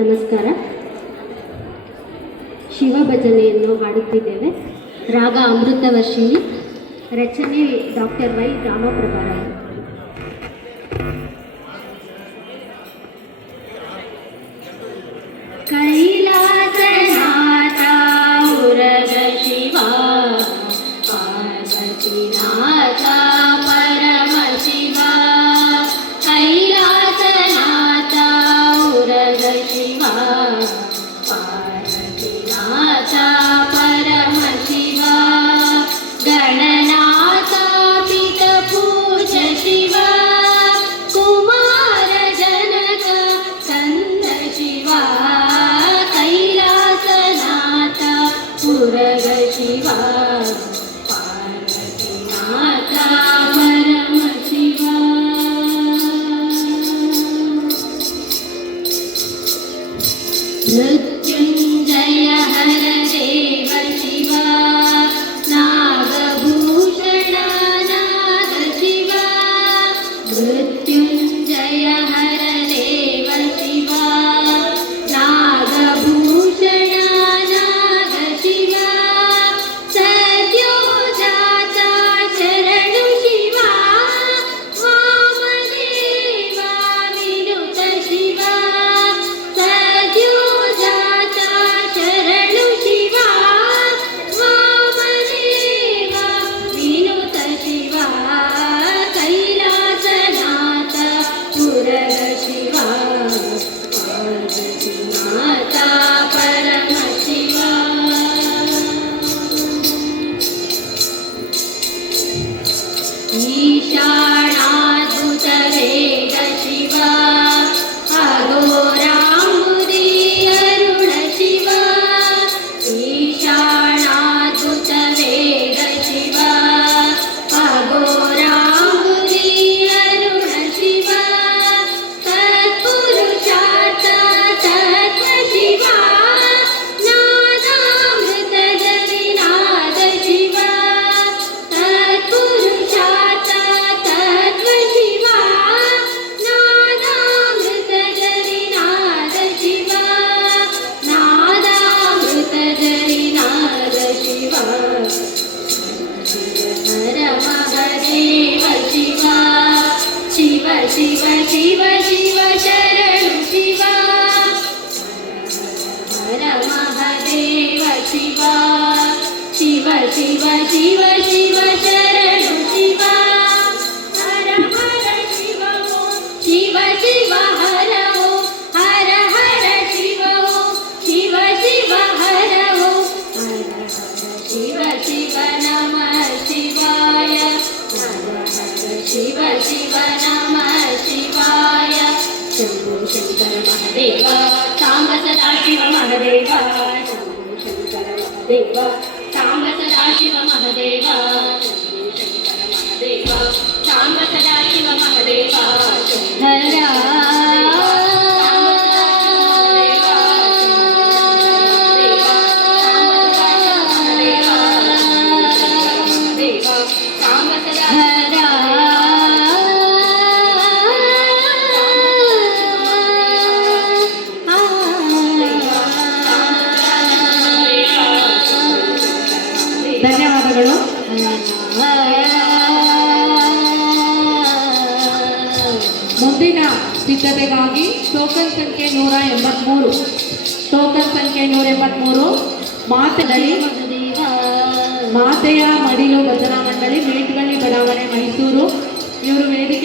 ನಮಸ್ಕಾರ. ಶಿವ ಭಜನೆಯನ್ನು ಹಾಡುತ್ತಿದ್ದೇವೆ. ರಾಗ ಅಮೃತವರ್ಷಿಣಿ, ರಚನೆ ಡಾಕ್ಟರ್ ವೈ ರಾಮಪ್ರಭಾರಾವ್. ಕೈಲಾಸನಾಥ ಉರಗ ಶಿವ, ಪಾರ್ವತಿನಾಥ ಪರಮ ಶಿವ. ಕೈಲಾಸನಾಥ ಉರಗ ಶಿವ, ಪಾರ್ವತಿನಾಥ ಪರಮ ಶಿವ. ಗಣನಾಥ ಪಿತ ಪೂಜ ಶಿವ, ಕುಮಾರ ಜನಕ ಕಂದ ಶಿವ. ಕೈಲಾಸನಾಥ ಉರಗ ಶಿವ, ಪಾರ್ವತಿನಾಥ ಪರಮ ಶಿವ. ಮೃತ್ಯುಂಜಯ ಹರ ದೇವ ಶಿವ, ನಾಗಭೂಷಣ ನಾದ ಶಿವ. ಮೃತ್ಯುಂಜಯ ಹರ ದೇವ ಶಿವ, ನಾಗಭೂಷಣ ನಾದ ಶಿವ. ಸದ್ಯೋಜಾತ ಶರಣು ಶಿವ, ವಾಮದೇವ ವಿನುತ ಶಿವ. ಸದ್ಯೋಜಾತ ಶರಣು ಶಿವ, ವಾಮದೇವ ವಿನುತ ಶಿವ. ಕೈಲಾಸನಾಥ ಉರಗ ಶಿವ, ಪಾರ್ವತಿನಾಥ ಪರಮ ಶಿವ. ಈಶಾನಾದ್ಭುತ ವೇದ ಶಿವ, ಅಘೋರಾಂಬುದಿ ಅರುಣ ಶಿವ. ಈಶಾನಾದ್ಭುತ ವೇದ ಶಿವ, ಅಘೋರಾಂಬುದಿ ಅರುಣ ಶಿವ. ತತ್ಪುರುಷಾರ್ಥ ತತ್ವ ಶಿವ, ನಾದಾಮೃತದಲ್ಲಿ ನಾದ ಶಿವ. ತತ್ಪುರುಷಾರ್ಥ ತತ್ವ ಶಿವ, ನಾದಾಮೃತದಲ್ಲಿ ನಾದ ಶಿವ. ನಾದಾಮೃತದಲ್ಲಿ ನಾದ ಶಿವ. ಹರ ಮಹದೇವ ಶಿವ, ಶಿವ ಶಿವ ಶಿವ ಶಿವ ಶರಣು ಶಿವ. ಹರ ಮಹದೇವ ಶಿವ, ಶಿವ ಶಿವ ಶಿವ ಶಿವ ಶರಣು ಶಿವ. ಹರ ಹರ ಶಿವ ಓಂ, ಶಿವ ಶಿವ ಹರ ಓಂ. ಹರ ಹರ ಶಿವ ಓಂ, ಶಿವ ಶಿವ ಹರ ಓಂ. ಹರ ಹರ ಶಿವ ಶಿವ ನಮಃ ಶಿವಾಯ. ಹರ ಹರ ಶಿವ ಶಿವ ನಮಃ ಶಿವಾಯ. ಶಂಭೋ ಶಂಕರ ಮಹಾದೇವ, ಸಾಂಬ ಸದಾ ಶಿವ ಮಹಾದೇವ. ಶಂಭೋ ಶಂಕರ ಮಹಾದೇವ, ಸಾಂಬ ಸದಾ ಶಿವ ಮಹಾದೇವ. ಶಂಭೋ ಶಂಕರ ಮಹಾದೇವ, ಸಾಂಬ ಸದಾ ಶಿವ ಮಹಾದೇವ. ಹರ ಧನ್ಯವಾದಗಳು. ಮುಂದಿನ ಸಿದ್ಧತೆಗಾಗಿ ಟೋಕನ್ ಸಂಖ್ಯೆ 183 ಮಾತನಾಡಿ